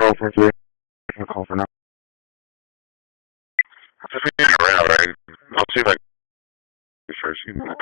Roll for three. I'll call for now. I'm just waiting around, right? I'll see if I can for a few minutes.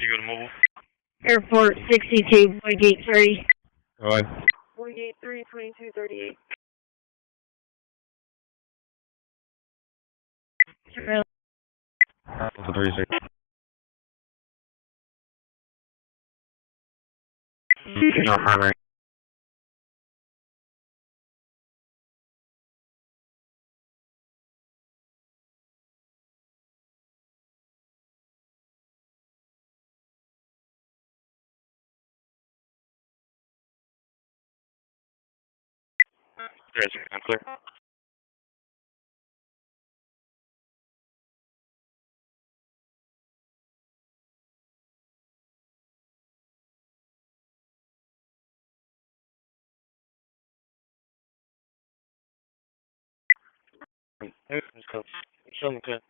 You go to mobile? Airport 62, Boy Gate 3. Go ahead. Boy Gate 3, 2238. Charlie. 36. No, primary. I'm clear. Let's go. Show me good.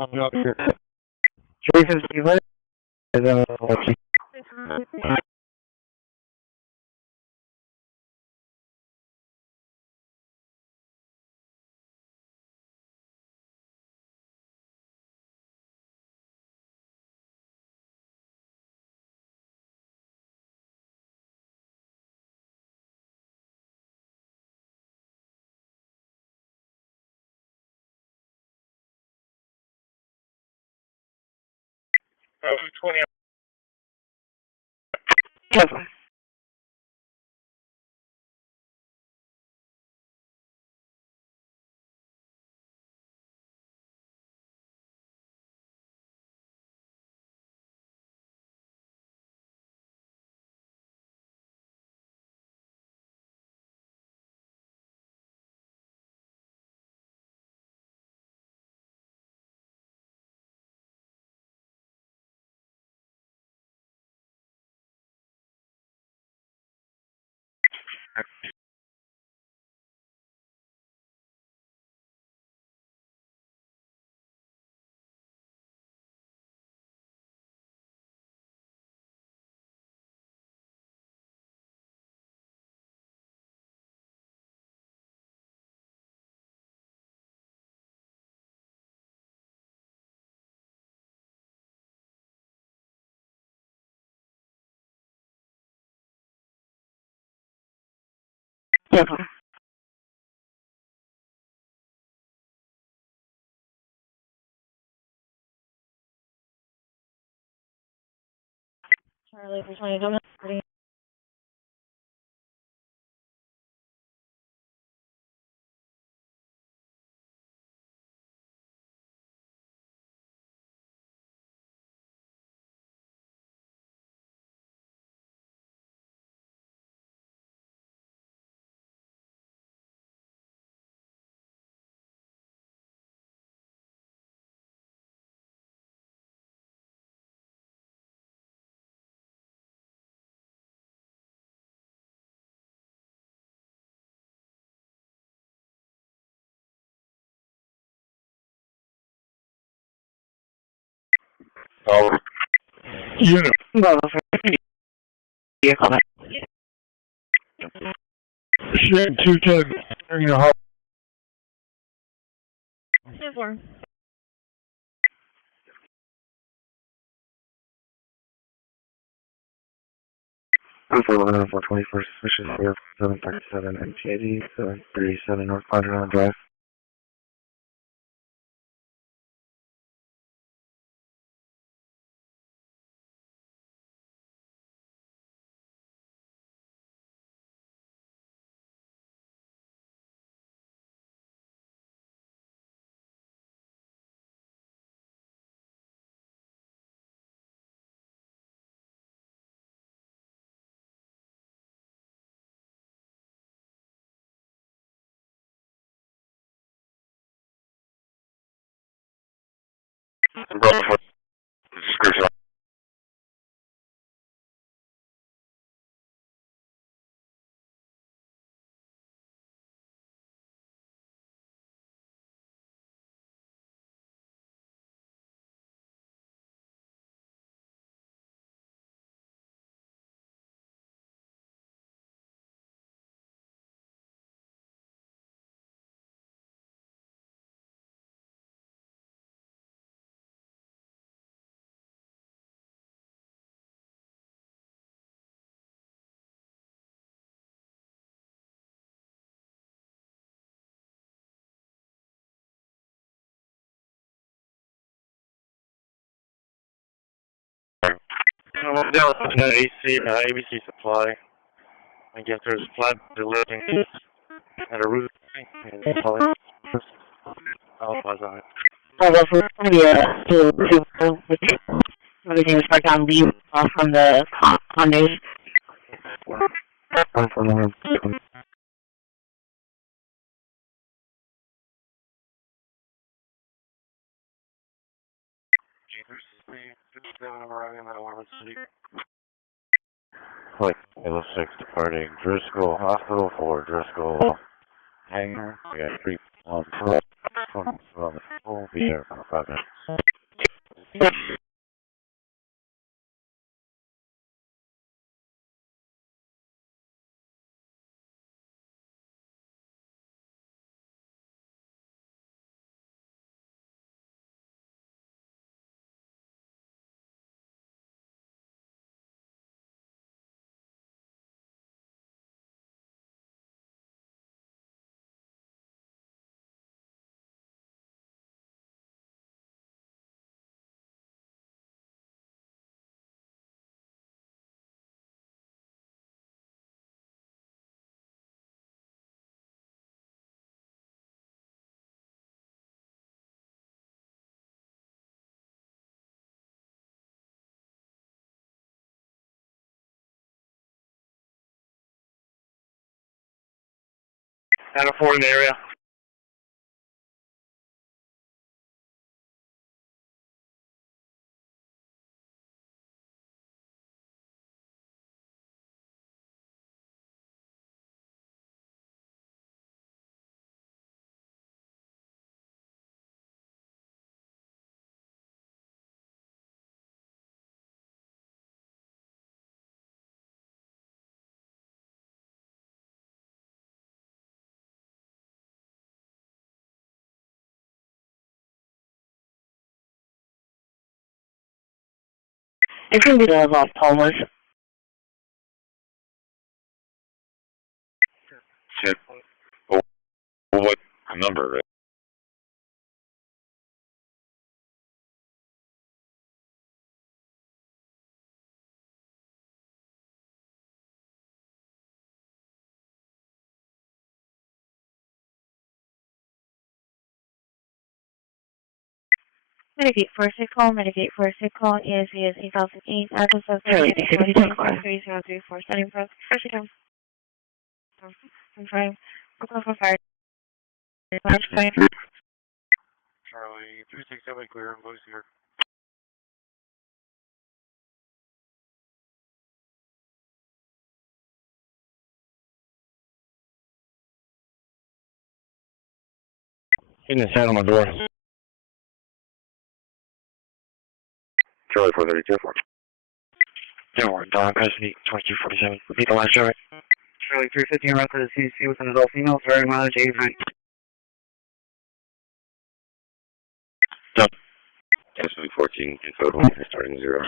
I'll be up here. 350 what? Oh, 20. Yes. Yes. Charlie for 20. call. Unit. Well, for vehicle. Shane 210, bring your heart. 4. For 11-4-21st, suspicious here, 737 MTAD, 737 North Quadrant Drive. Bravo 4, description. Down ABC supply. I guess there's flat delivering at a route and I'll pause on it. Well, for everything is back on leave from the condos. Like, it looks like departing Driscoll Hospital for Driscoll Hangar. We got 3 on foot. We'll be there for 5 minutes. At a foreign area. It's going to be the Las Palmas. Shit. Oh, what number, right? Mitigate for a sick call, mitigate for a sick call, ESV is 8008, address of 3034, setting for first account. Confirm, Brooklyn for fire. Charlie 367 clear, Louis here. Hitting his head on the door. Charlie 432. Tower, Don Custody, 2247. Repeat the last Charlie. Charlie 350 en route to the CDC with an adult female, varying mileage 89. Custody 14, code 1, starting 0.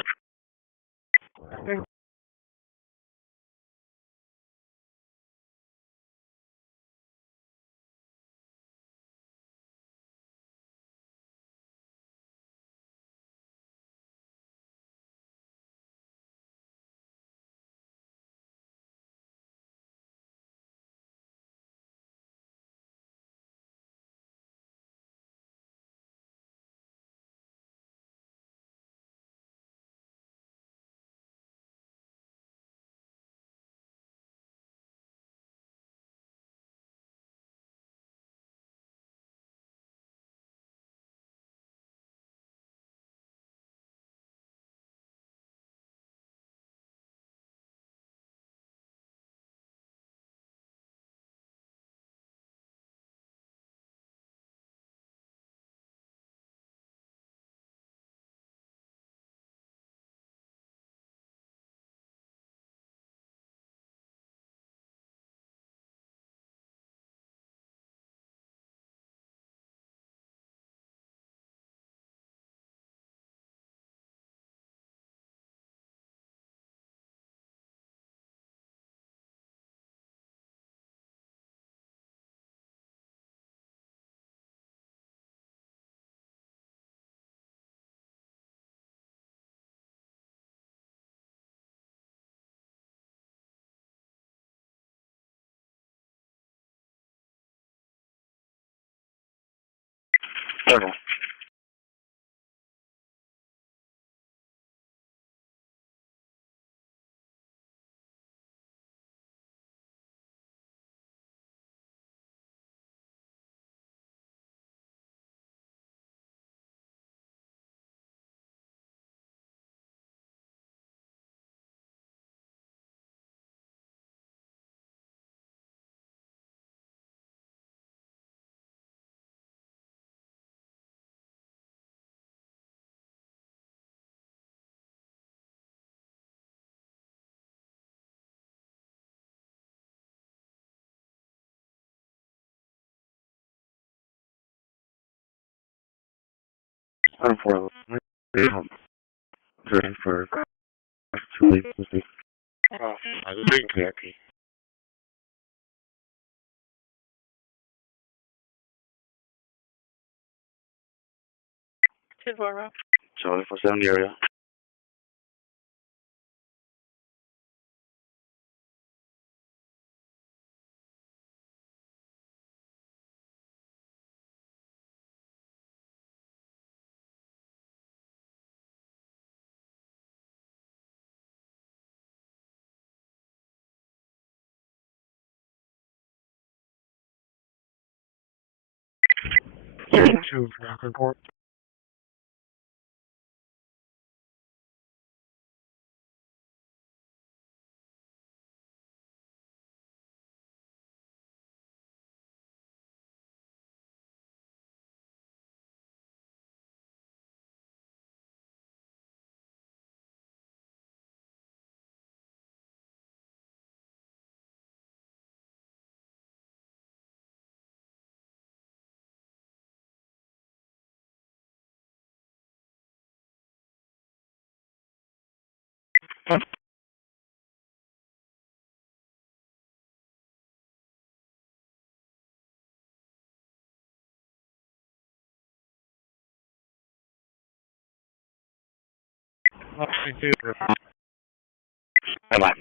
Total. I'm for ready for Charlie 50. I was being khaki. Charlie 470 area. Two, Rock Report. Bye-bye.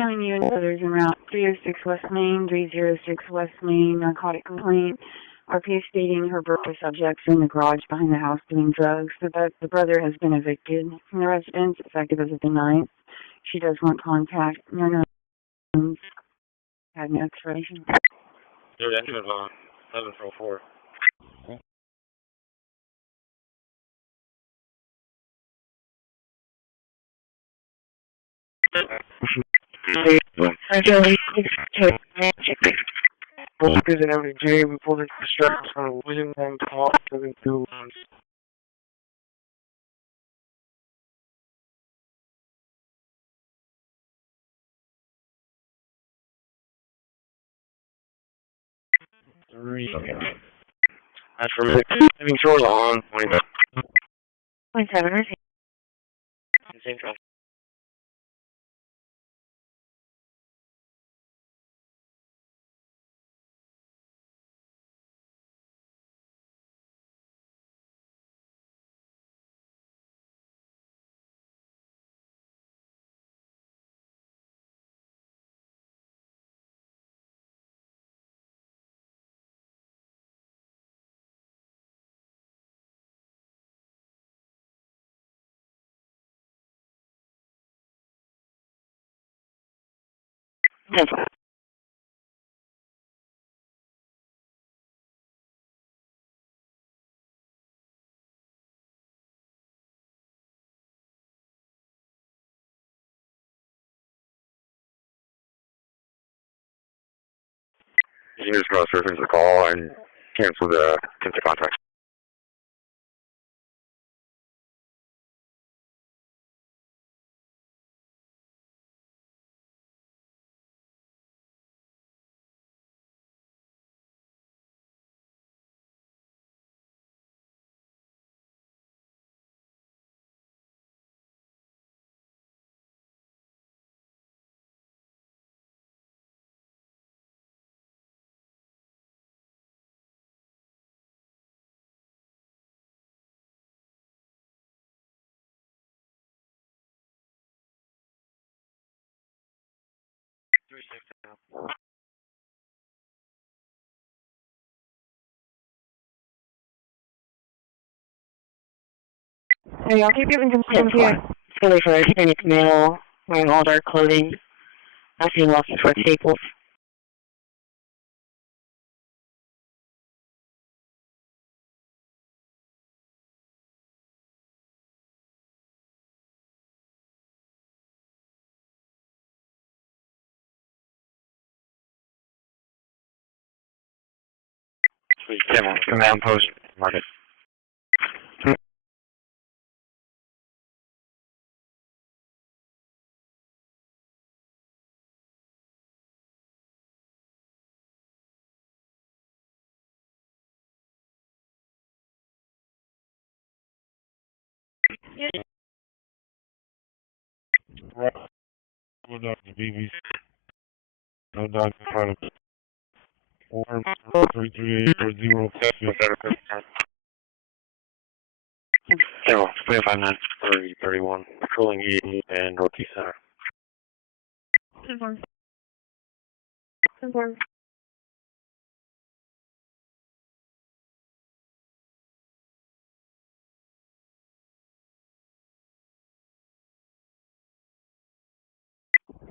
showing you others en route 306 West Main, 306 West Main, narcotic complaint. RP stating her brother subjects in the garage behind the house doing drugs. The brother has been evicted from the residence effective as of the 9th. She does want contact. No, had no expiration. Third entry of 1104. Prison MJ, we pulled into the strike from William and Talk 72. That's for me. Living short on 27. 27, receive. Same time. You can just go reference the call and cancel the contract. Hey, I'll keep giving consent here. Fully for Hispanic male wearing all dark clothing. Asking walking towards Staples. Command post. Market. Right. Going down to BBC. Going down in front of 43380 Zero, 259, 3031. Patrolling E and Northeast Center. Confirm. Confirm.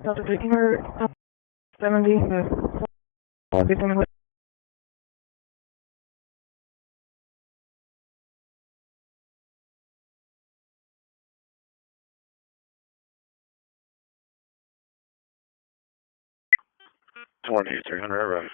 Delta 70. Twenty 300.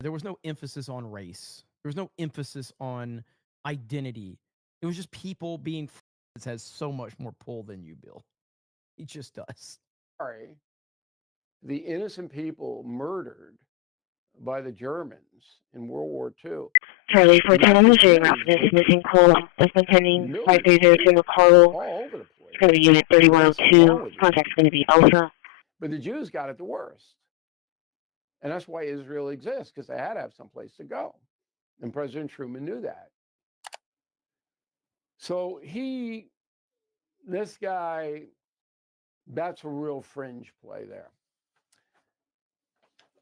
There was no emphasis on race. There was no emphasis on identity. It was just people being friends has so much more pull than you, Bill. He just does. Sorry, the innocent people murdered by the Germans in World War II. Charlie, for 10 on the jury route for this missing call. That's been pending 5302 call. All over the place. It's going to be unit 3102. Contact's going to be Alpha. But the Jews got it the worst. And that's why Israel exists, because they had to have someplace to go. And President Truman knew that. So this guy, that's a real fringe play there.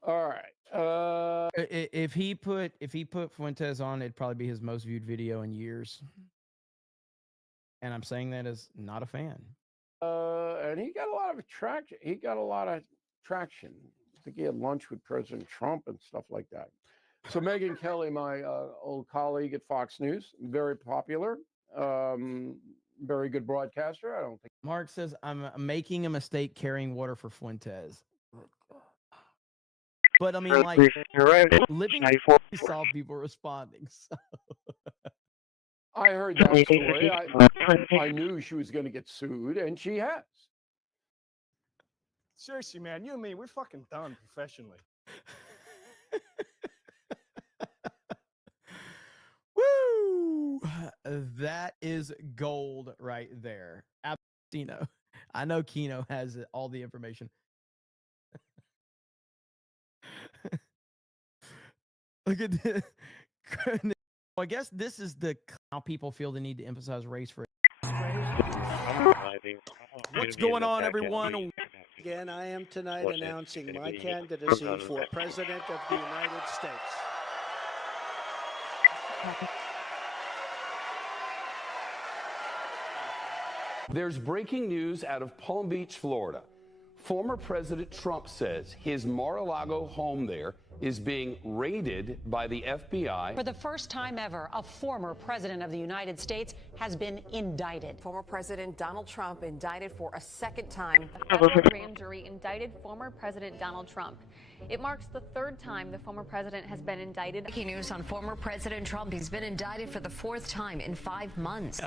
All right. If he put Fuentes on, it'd probably be his most viewed video in years. And I'm saying that as not a fan. And he got a lot of attraction. I think he had lunch with President Trump and stuff like that. So Megyn Kelly, my old colleague at Fox News, very popular, very good broadcaster. I don't think. Mark says, I'm making a mistake carrying water for Fuentes. But I mean, like, You're right. living saw people responding. So. I heard that story. I knew she was going to get sued, and she has. Seriously, man, you and me, we're fucking done professionally. Woo! That is gold right there. Kino. I know Kino has all the information. Look at this. I guess this is how people feel the need to emphasize race for. What's going on, everyone? Again, I am tonight announcing my candidacy for President of the United States. There's breaking news out of Palm Beach, Florida. Former President Trump says his Mar-a-Lago home there is being raided by the FBI. For the first time ever, a former president of the United States has been indicted. Former President Donald Trump indicted for a second time. A federal grand jury indicted former President Donald Trump. It marks the third time the former president has been indicted. Breaking news on former President Trump. He's been indicted for the fourth time in 5 months.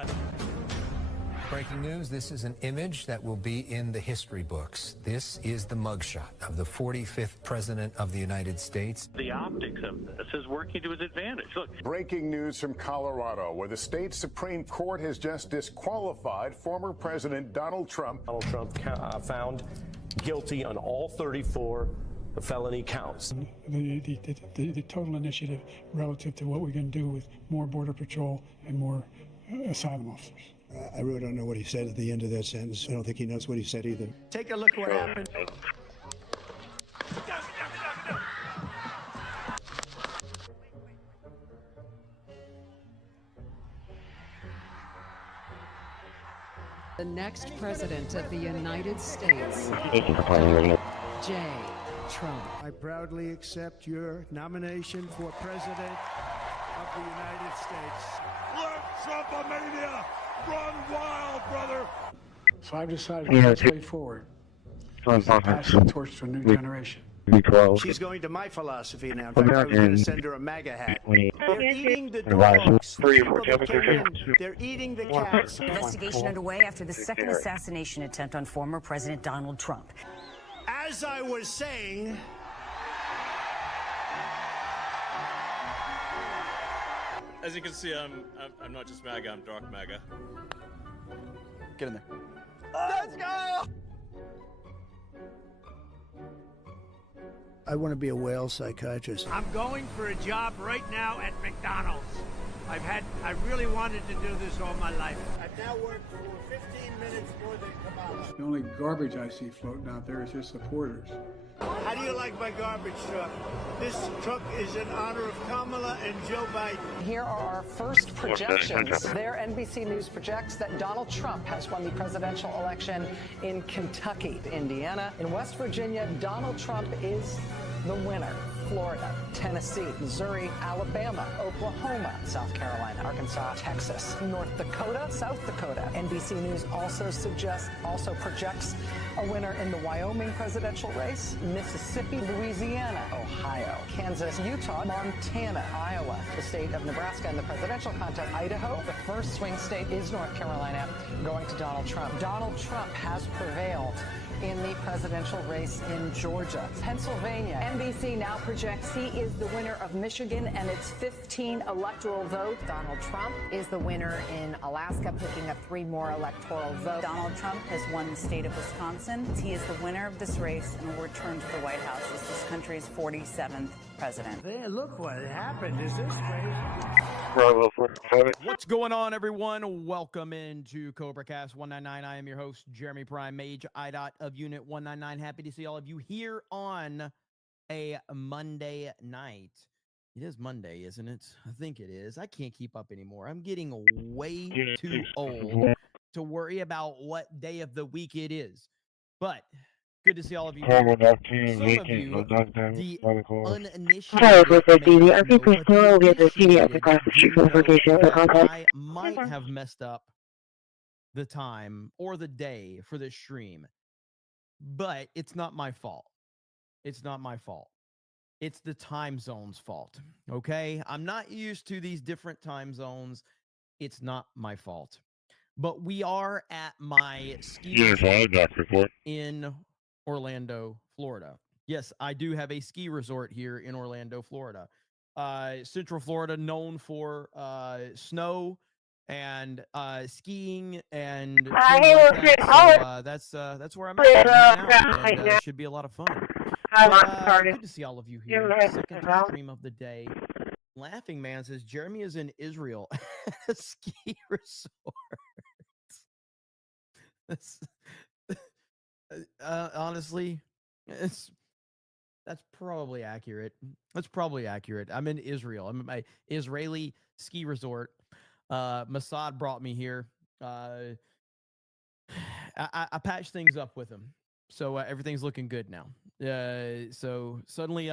Breaking news, this is an image that will be in the history books. This is the mugshot of the 45th President of the United States. The optics of this is working to his advantage. Look. Breaking news from Colorado, where the state Supreme Court has just disqualified former President Donald Trump. Donald Trump found guilty on all 34 felony counts. The total initiative relative to what we're going to do with more Border Patrol and more asylum officers. I really don't know what he said at the end of that sentence. I don't think he knows what he said either. Take a look what happened. The next president of the United States, J. Trump. I proudly accept your nomination for president of the United States. Let Trump-a-mania run wild, brother! So I've decided to go straight forward. Pass the torch to a new generation. She's going to my philosophy now. In fact, I was going to send her a MAGA hat. They're eating the dogs. They're eating the cats. Investigation underway after the second assassination attempt on former President Donald Trump. As I was saying, as you can see, I'm not just MAGA, I'm dark MAGA. Get in there. Let's go! I want to be a whale psychiatrist. I'm going for a job right now at McDonald's. I really wanted to do this all my life. I've now worked for 15 minutes more than Kamala. The only garbage I see floating out there is his supporters. How do you like my garbage truck? This truck is in honor of Kamala and Joe Biden. Here are our first projections. There, NBC News projects that Donald Trump has won the presidential election in Kentucky, Indiana. In West Virginia, Donald Trump is the winner. Florida, Tennessee, Missouri, Alabama, Oklahoma, South Carolina, Arkansas, Texas, North Dakota, South Dakota. NBC News also projects a winner in the Wyoming presidential race, Mississippi, Louisiana, Ohio, Kansas, Utah, Montana, Iowa, the state of Nebraska in the presidential contest, Idaho. The first swing state is North Carolina, going to Donald Trump. Donald Trump has prevailed in the presidential race in Georgia. Pennsylvania. NBC now projects he is the winner of Michigan and its 15 electoral votes. Donald Trump is the winner in Alaska, picking up 3 more electoral votes. Donald Trump has won the state of Wisconsin. He is the winner of this race and will return to the White House as this country's 47th president. Hey, look what happened. Is this crazy? Bravo 457. What's going on, everyone? Welcome into CobraCast 199. I am your host, Jeremy Prime, Mage IDOT of Unit 199. Happy to see all of you here on a Monday night. It is Monday, isn't it? I think it is. I can't keep up anymore. I'm getting way too old to worry about what day of the week it is. But good to see all of you. Some of you, the uninitiated, I might have messed up the time or the day for this stream, but it's not my fault. It's not my fault. It's the time zone's fault. Okay? I'm not used to these different time zones. It's not my fault. But we are at my ski resort in Orlando, Florida. Yes, I do have a ski resort here in Orlando, Florida. Central Florida, known for snow and skiing and things like that. So that's where I'm at right now, and should be a lot of fun. But, good to see all of you here. Second stream of the day. Laughing Man says Jeremy is in Israel at a ski resort. Honestly, that's probably accurate. That's probably accurate. I'm in Israel. I'm at my Israeli ski resort. Mossad brought me here. I patched things up with him, so everything's looking good now. So suddenly,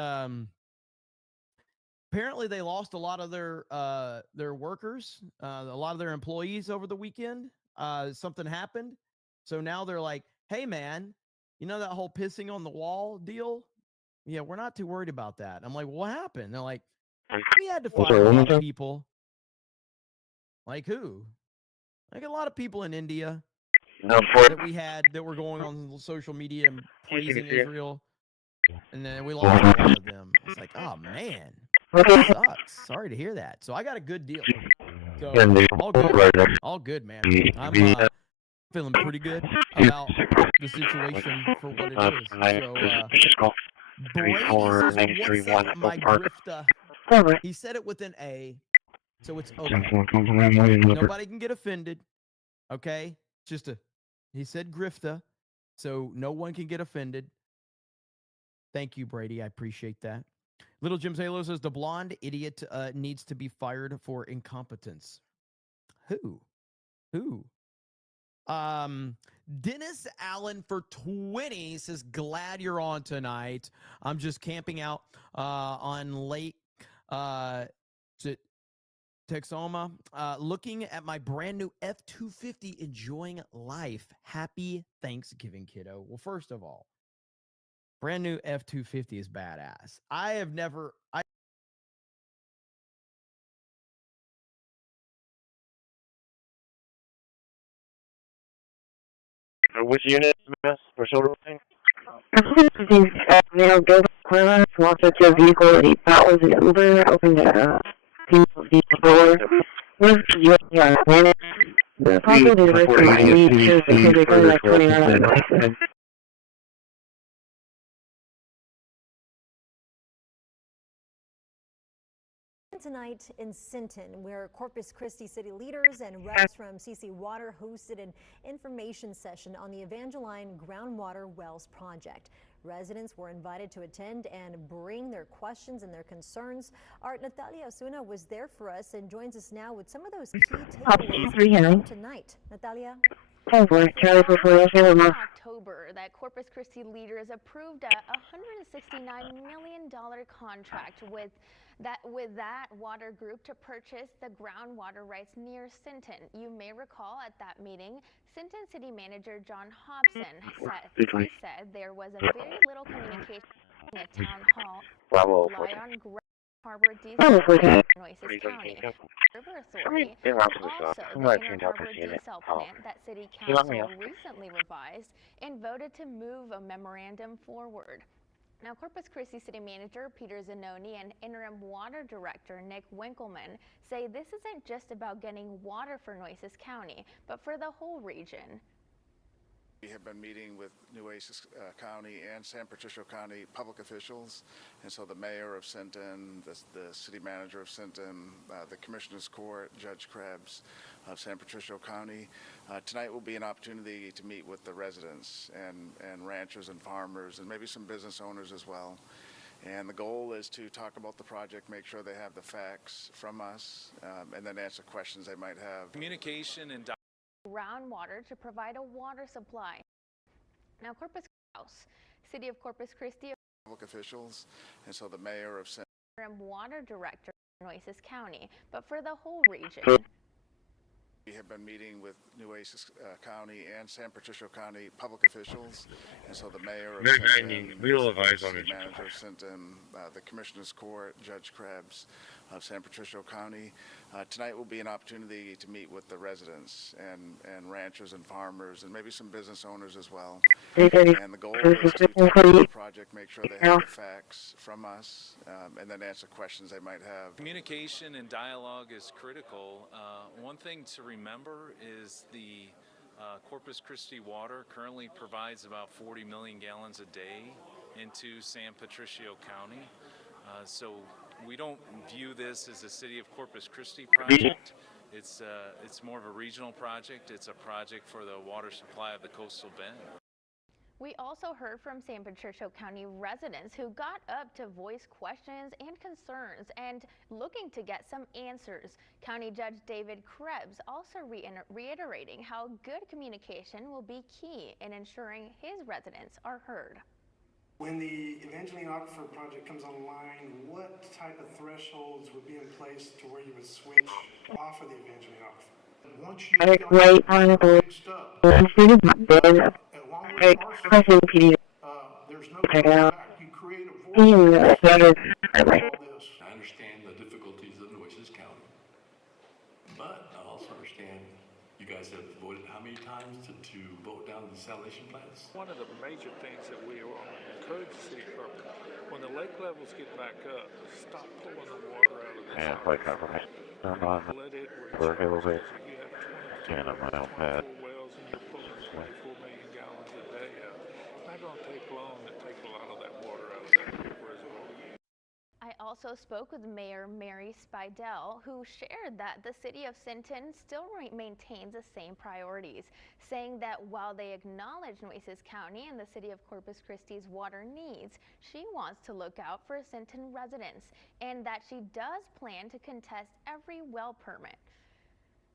apparently they lost a lot of their workers, a lot of their employees over the weekend. Something happened, so now they're like, "Hey, man, you know that whole pissing on the wall deal? Yeah, we're not too worried about that." I'm like, "What happened?" They're like, "We had to fire a lot of people." Like who? Like a lot of people in India that we had that were going on social media and praising Israel, and then we lost a lot of them. It's like, oh man, that sucks. Sorry to hear that. So I got a good deal. So all good, all good, man. I'm feeling pretty good about the situation for what it is. So Brady says, "What's up, my grifta?" He said it with an A, so it's okay. Nobody can get offended. Okay, just he said grifta, so no one can get offended. Thank you, Brady. I appreciate that. Little Jim Halo says the blonde idiot needs to be fired for incompetence. Who? Dennis Allen for 20 says, glad you're on tonight. I'm just camping out on Lake Texoma, looking at my brand new F-250, enjoying life. Happy Thanksgiving, kiddo. Well, first of all, brand new F-250 is badass. Which unit, Miss? Or shoulder thing? Walked up to a vehicle and he thought was an Uber, opened the vehicle door. Yeah, the possible to risk of my lead is because they're going like 20 miles. Tonight in Sinton, where Corpus Christi city leaders and reps from CC Water hosted an information session on the Evangeline Groundwater Wells project. Residents were invited to attend and bring their questions and their concerns. Our Natalia Osuna was there for us and joins us now with some of those key takeaways tonight. Natalia? October, that Corpus Christi leaders approved a $169 million contract with that water group to purchase the groundwater rights near Sinton. You may recall at that meeting, Sinton City Manager John Hobson said there was a very little communication in a town hall rely on Harbor desal Nueces County. River Authority also the Inner Harbor desal plant that City Council recently revised and voted to move a memorandum forward. Now, Corpus Christi City Manager Peter Zanoni and Interim Water Director Nick Winkleman say this isn't just about getting water for Nueces County, but for the whole region. We have been meeting with Nueces County and San Patricio County public officials, and so the mayor of Sinton, the city manager of Sinton, the commissioner's court, Judge Krebs of San Patricio County. Tonight will be an opportunity to meet with the residents and ranchers and farmers and maybe some business owners as well. And the goal is to talk about the project, make sure they have the facts from us, and then answer questions they might have. Communication and groundwater to provide a water supply. Now, Corpus House, City of Corpus Christi, Public officials, and so the mayor of San and water director of Nueces County, but for the whole region. We have been meeting with Nueces County and San Patricio County public officials, and so the mayor of Sinton, the city manager of Sinton, the commissioner's court, Judge Krebs of San Patricio County. Tonight will be an opportunity to meet with the residents and ranchers and farmers and maybe some business owners as well. And the goal is to talk about the project, make sure they have the facts from us, and then answer questions they might have. Communication and dialogue is critical. One thing to remember is the Corpus Christi water currently provides about 40 million gallons a day into San Patricio County. So we don't view this as a City of Corpus Christi project. It's more of a regional project. It's a project for the water supply of the coastal bend. We also heard from San Patricio County residents who got up to voice questions and concerns and looking to get some answers. County Judge David Krebs also reiterating how good communication will be key in ensuring his residents are heard. When the Evangeline Aquifer project comes online, what type of thresholds would be in place to where you would switch off of the Evangeline Aquifer? Once you fixed up, CCPD. there's no going back. You create a voice. I understand the difficulties of Nueces County, but I also understand you guys have voted how many times to vote down the desalination plants? One of the major things that we encourage the city of Corpus, when the lake levels get back up, stop pulling the water out of this. Yeah, quite compromised. Let it For a little bit. you have 20 And on my own pad. wells and you're pulling 24 million gallons a day out. It's not going to take long to take a lot of that water out of that reservoir. I also spoke with Mayor Mary Spidell, who shared that the city of Sinton still maintains the same priorities, saying that while they acknowledge Nueces County and the city of Corpus Christi's water needs, she wants to look out for Sinton residents and that she does plan to contest every well permit.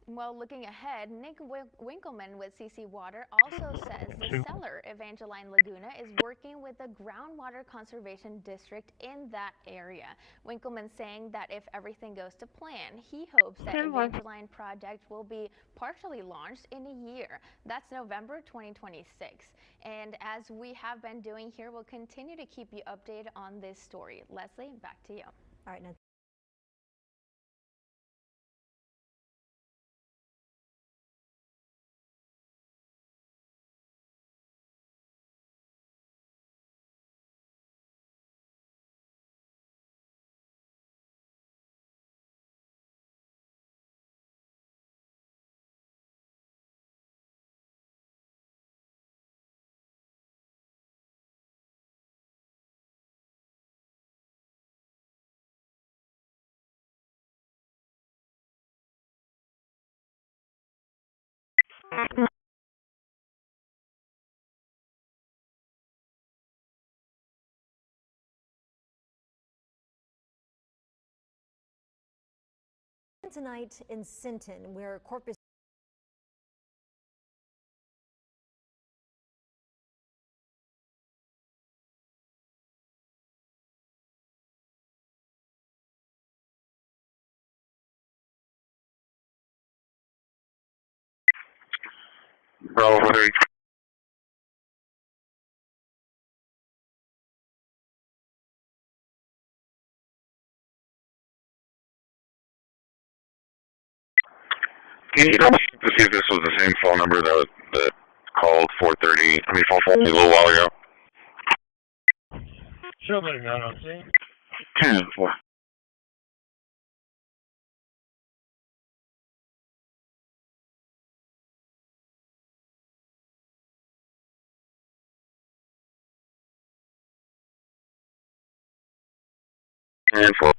Well, looking ahead, Nick Winkleman with CC Water also says the seller, Evangeline Laguna, is working with the Groundwater Conservation District in that area. Winkleman saying that if everything goes to plan, he hopes that Evangeline project will be partially launched in a year. That's November 2026. And as we have been doing here, we'll continue to keep you updated on this story. Leslie, back to you. All right, now. Tonight in Sinton, where Corpus Bravo 3. Can you to see if this was the same phone number that called 430, I mean 440 a little while ago? Somebody not on scene. 10-4. And 4.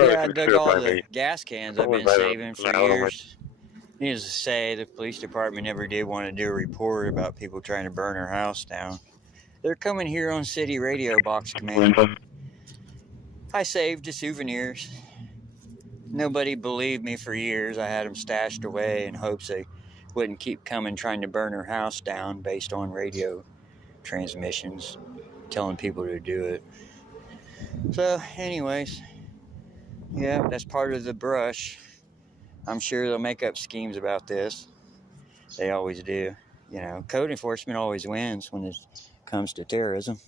Yeah, I dug all the gas cans I've been saving for years. Needless to say, the police department never did want to do a report about people trying to burn our house down. They're coming here on city radio box command. I saved the souvenirs. Nobody believed me for years. I had them stashed away in hopes they wouldn't keep coming trying to burn our house down based on radio transmissions, telling people to do it. So, anyways, yeah, that's part of the brush. I'm sure they'll make up schemes about this. They always do. You know, code enforcement always wins when it comes to terrorism.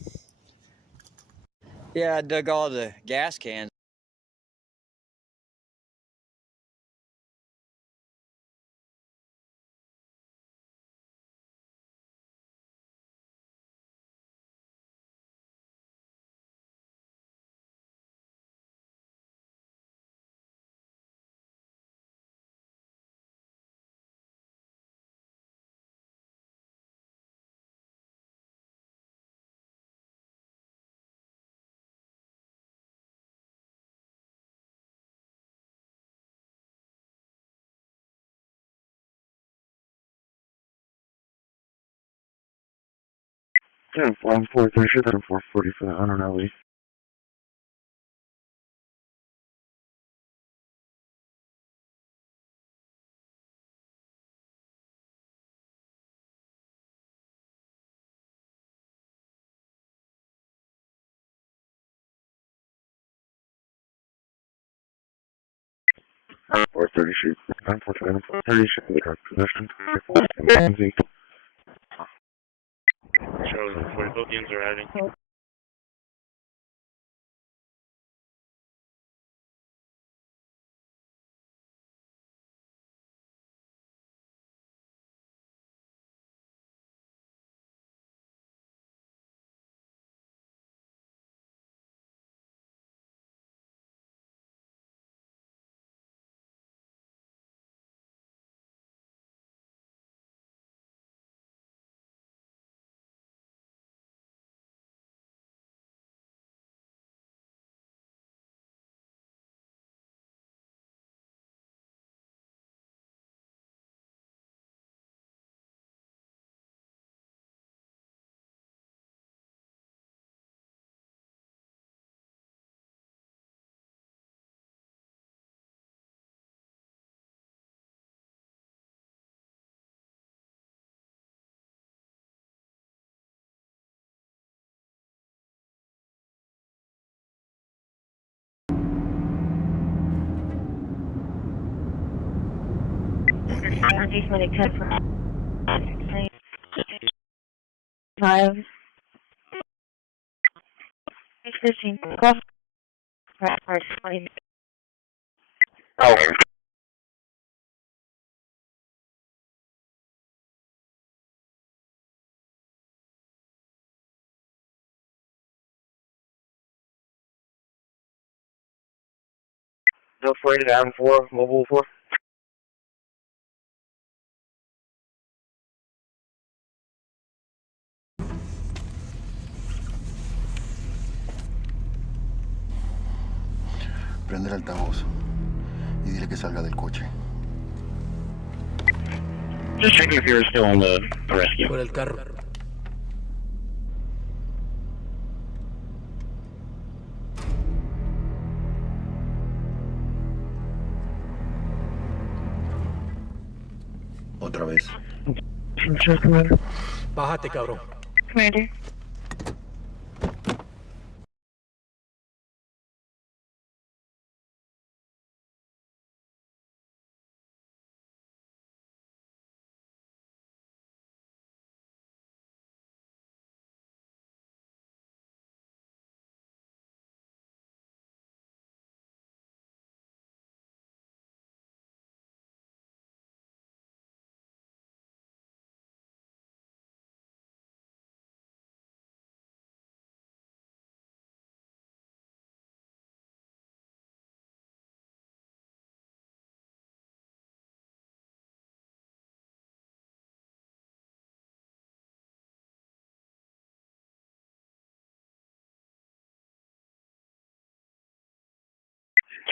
Yeah, I dug all the gas cans. Yeah, 436 and 445. I don't know, Lee. I'm 430 shoot. I'm 430 shoot. The car possession. Shows where both ends are adding. Northeast when it comes from 5. 15. Cross. Right, 20. Oh. No 4 down 4, mobile 4. Prende el altavoz y dile que salga del coche. Just checking if you're still on the rescue. Por el carro. Otra vez. Bájate, cabrón. Commander.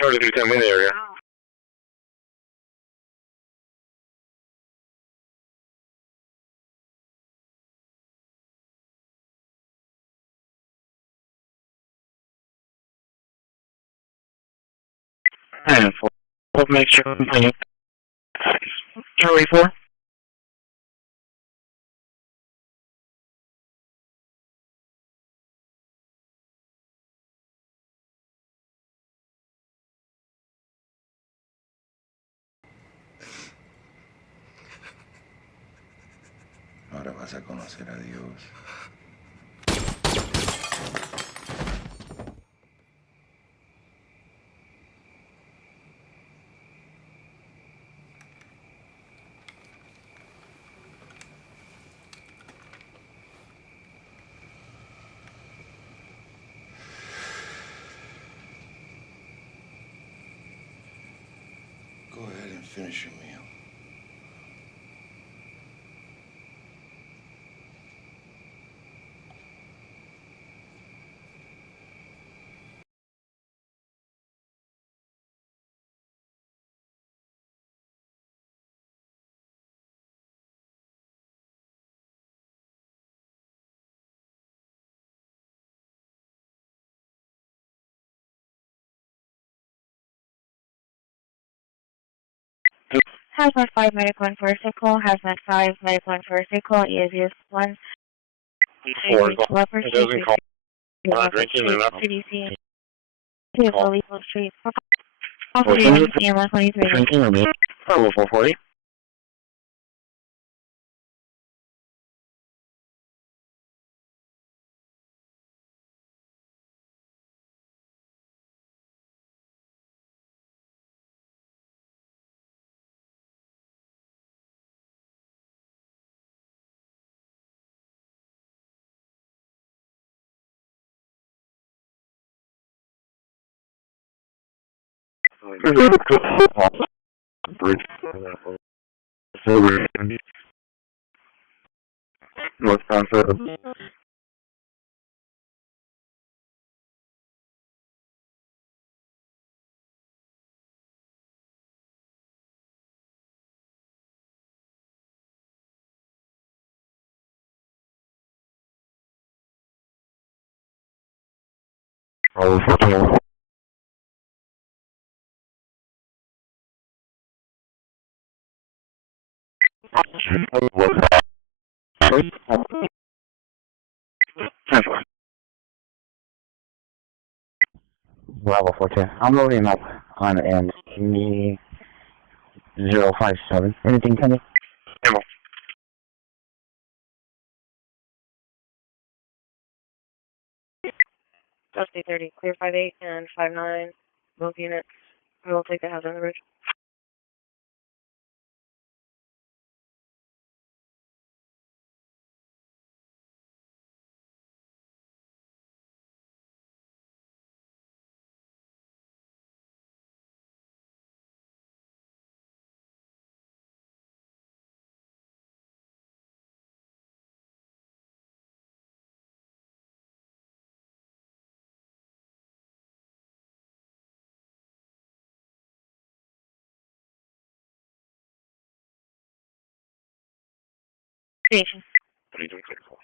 Charlie 310 main area. And 4. We'll make sure we bring it. Charlie 4. Ahora vas a conocer a Dios. Go ahead and finish your meal. Hazmat 5, medic 1 for a sickle. Hazmat 5, medic 1 for a sickle. ESS 1. 4. It doesn't call. We're not drinking enough. CDC. Lethal Street. 123. Drinking or me? 440. Bridge. Northbound 7. Bravo 14. I'm loading up on end 057. Anything coming? Ammo. Dusty 30, clear 58 and 59. Both units. We will take the house on the bridge. Station. What are you doing? Clear for?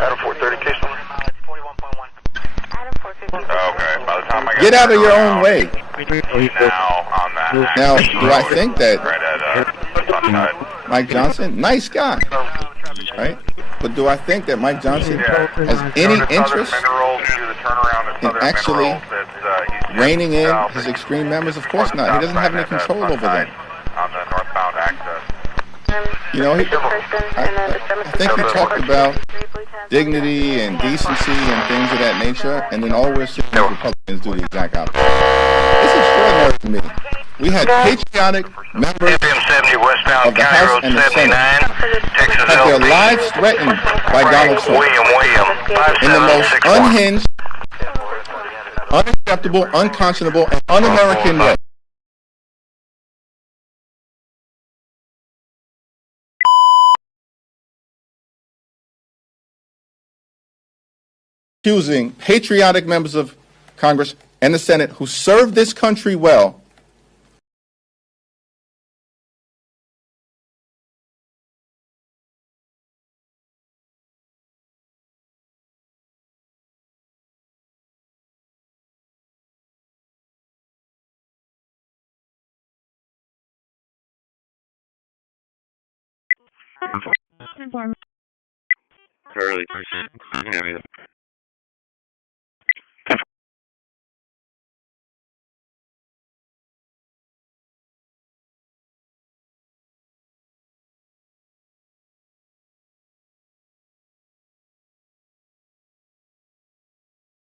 Adam 430, case number? 41.1. Adam 450. Okay, by the time I Get out of your own way. Now on that. Now, do I think that Mike Johnson, nice guy, right? But do I think that Mike Johnson has any interest in actually reining in his extreme members? Of course not. He doesn't have any control over them. On the northbound access. You know, I think he talked about dignity and decency and things of that nature, and then all we're seeing is Republicans do the exact opposite. It's extraordinary to me. We had patriotic members of the House and the Senate have their lives threatened by Donald Trump in the most unhinged, unacceptable, unconscionable, and un-American way. Accusing patriotic members of Congress and the Senate who served this country well Charlie,